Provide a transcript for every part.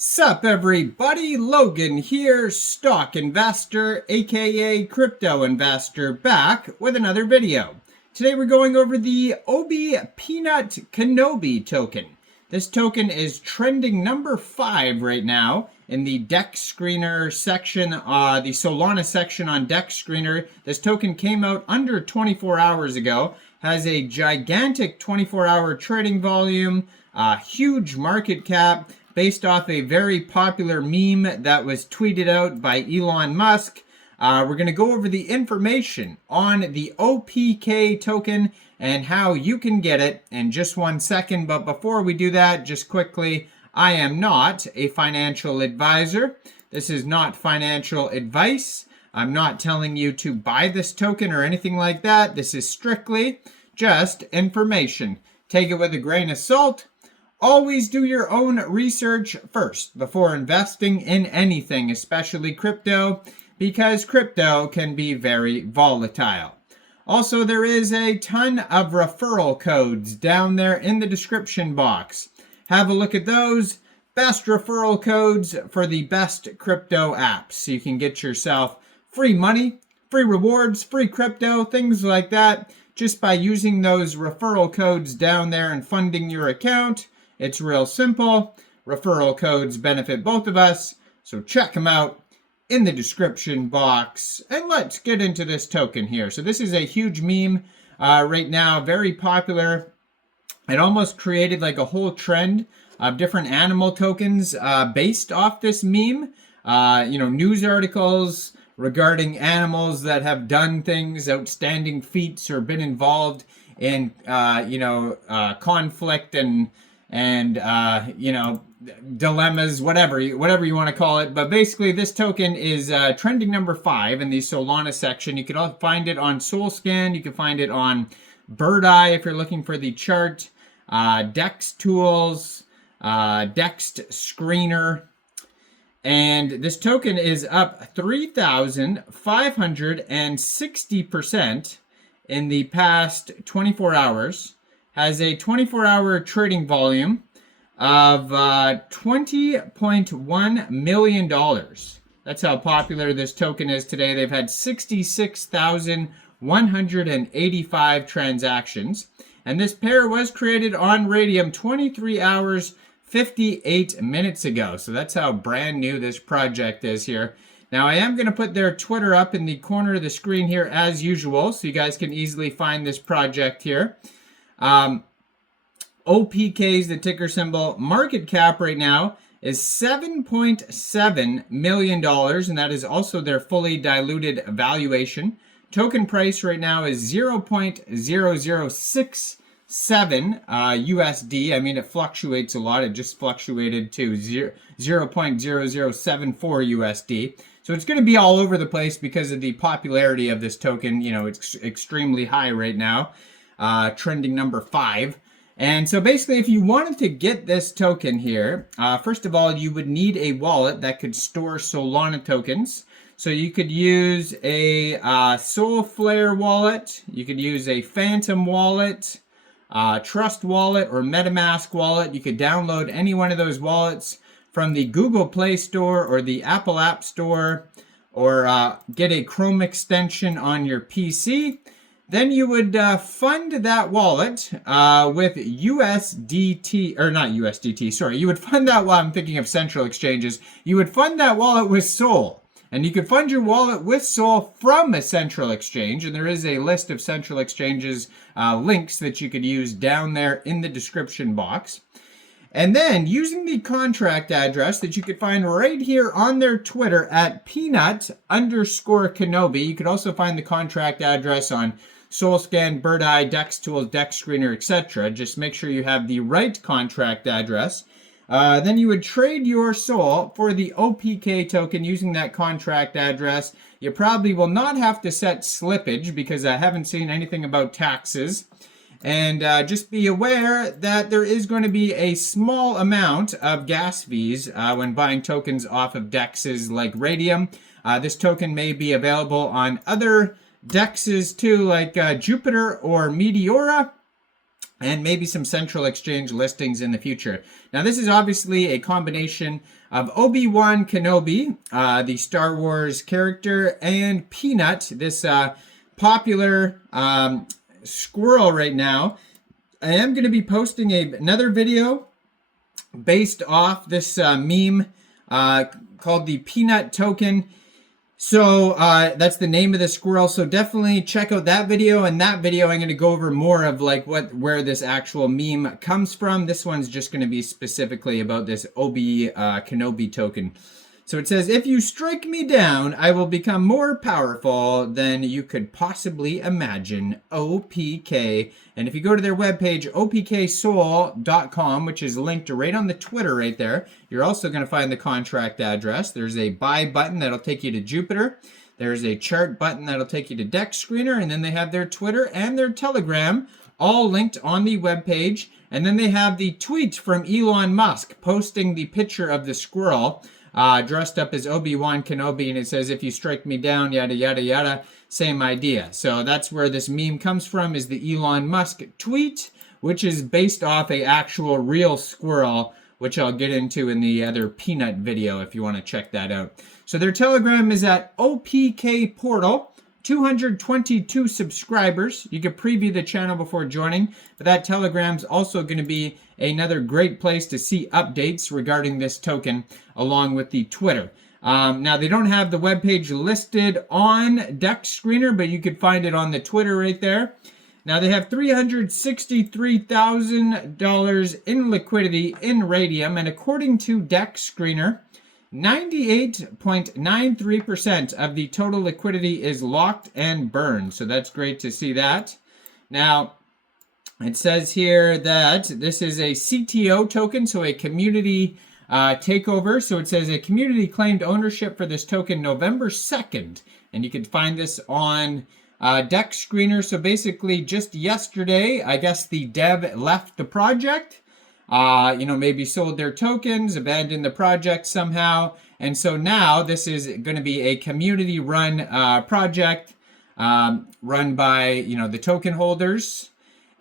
Sup everybody, Logan here, stock investor, aka crypto investor, back with another video. Today we're going over the Pnut Kenobi token. This token is trending number 5 right now in the DEX Screener section, the Solana section on DEX Screener. This token came out under 24 hours ago, has a gigantic 24-hour trading volume, huge market cap, based off a very popular meme that was tweeted out by Elon Musk. We're going to go over the information on the OPK token and how you can get it in just 1 second. But before we do that, just quickly, I am not a financial advisor. This is not financial advice. I'm not telling you to buy this token or anything like that. This is strictly just information. Take it with a grain of salt. Always do your own research first before investing in anything, especially crypto, because crypto can be very volatile. Also, there is a ton of referral codes down there in the description box. Have a look at those. Best referral codes for the best crypto apps. So you can get yourself free money, free rewards, free crypto, things like that, just by using those referral codes down there and funding your account. It's real simple. Referral codes benefit both of us, so check them out in the description box. And let's get into this token here. So this is a huge meme right now, very popular. It almost created like a whole trend of different animal tokens based off this meme. News articles regarding animals that have done things, outstanding feats, or been involved in conflict and dilemmas, whatever you want to call it. But basically, this token is trending number 5 in the Solana section. You can find it on SolScan. You can find it on Bird Eye if you're looking for the chart. DEX Tools, DEX Screener. And this token is up 3,560% in the past 24 hours. Has a 24-hour trading volume of $20.1 million. That's how popular this token is today. They've had 66,185 transactions. And this pair was created on Radium 23 hours, 58 minutes ago. So that's how brand new this project is here. Now, I am going to put their Twitter up in the corner of the screen here as usual, so you guys can easily find this project here. OPK is the ticker symbol. Market cap right now is $7.7 million, and that is also their fully diluted valuation. Token price right now is 0.0067 USD. I mean, it fluctuates a lot. It just fluctuated to 0.0074 USD. So it's going to be all over the place because of the popularity of this token. You know, it's extremely high right now, trending number 5. And so basically, if you wanted to get this token here, first of all, you would need a wallet that could store Solana tokens. So you could use a Solflare wallet, you could use a Phantom wallet, Trust wallet, or MetaMask wallet. You could download any one of those wallets from the Google Play Store or the Apple App Store, or get a Chrome extension on your PC. Then you would fund that wallet with USDT, or not USDT, sorry. You would fund that wallet, I'm thinking of central exchanges. You would fund that wallet with Sol. And you can fund your wallet with Sol from a central exchange. And there is a list of central exchanges links that you could use down there in the description box. And then using the contract address that you could find right here on their Twitter at Pnut_Kenobi. You could also find the contract address on SolScan, Bird Eye, DEX Tools, DEX Screener, etc. Just make sure you have the right contract address. Then you would trade your Sol for the OPK token using that contract address. You probably will not have to set slippage because I haven't seen anything about taxes. And just be aware that there is going to be a small amount of gas fees when buying tokens off of DEXs like Radium. This token may be available on other DEXs too, like Jupiter or Meteora. and maybe some central exchange listings in the future. Now, this is obviously a combination of Obi-Wan Kenobi, the Star Wars character, and Pnut, this popular squirrel right now. I am going to be posting another video based off this meme called the Pnut token. So that's the name of the squirrel. So definitely check out that video. And that video, I'm going to go over more of like where this actual meme comes from. This one's just going to be specifically about this Obi Kenobi token. So it says, if you strike me down, I will become more powerful than you could possibly imagine. OPK. And if you go to their webpage, opksoul.com, which is linked right on the Twitter right there, you're also going to find the contract address. There's a buy button that'll take you to Jupiter. There's a chart button that'll take you to Dex Screener. And then they have their Twitter and their Telegram all linked on the webpage. And then they have the tweet from Elon Musk posting the picture of the squirrel dressed up as Obi-Wan Kenobi, and it says, if you strike me down, yada, yada, yada, same idea. So that's where this meme comes from, is the Elon Musk tweet, which is based off a actual real squirrel, which I'll get into in the other Pnut video if you want to check that out. So their Telegram is at OPK Portal. 222 subscribers. You can preview the channel before joining, but that Telegram's also going to be another great place to see updates regarding this token, along with the Twitter. Now, they don't have the webpage listed on Dex Screener, but you could find it on the Twitter right there. Now, they have $363,000 in liquidity in Radium, and according to Dex Screener, 98.93% of the total liquidity is locked and burned. So that's great to see that. Now, it says here that this is a CTO token, so a community takeover. So it says a community claimed ownership for this token November 2nd. And you can find this on Dex Screener. So basically just yesterday, I guess the dev left the project. Maybe sold their tokens, abandoned the project somehow. And so now this is going to be a community-run project run by, the token holders.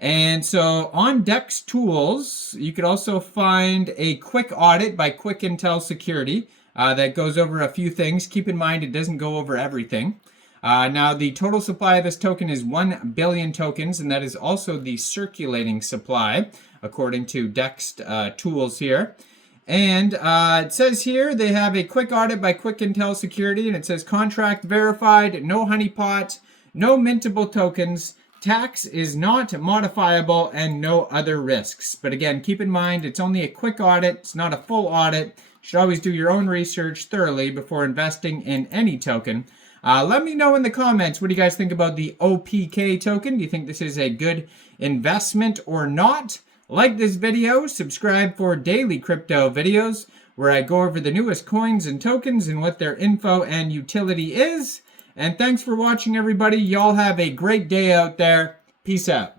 And so on Dex Tools, you could also find a quick audit by Quick Intel Security that goes over a few things. Keep in mind, it doesn't go over everything. Now, the total supply of this token is 1 billion tokens, and that is also the circulating supply, according to Dex Tools here. And it says here they have a quick audit by Quick Intel Security, and it says contract verified, no honeypot, no mintable tokens, tax is not modifiable, and no other risks. But again, keep in mind, it's only a quick audit. It's not a full audit. You should always do your own research thoroughly before investing in any token. Let me know in the comments, what do you guys think about the OPK token? Do you think this is a good investment or not? Like this video, subscribe for daily crypto videos where I go over the newest coins and tokens and what their info and utility is. And thanks for watching, everybody. Y'all have a great day out there. Peace out.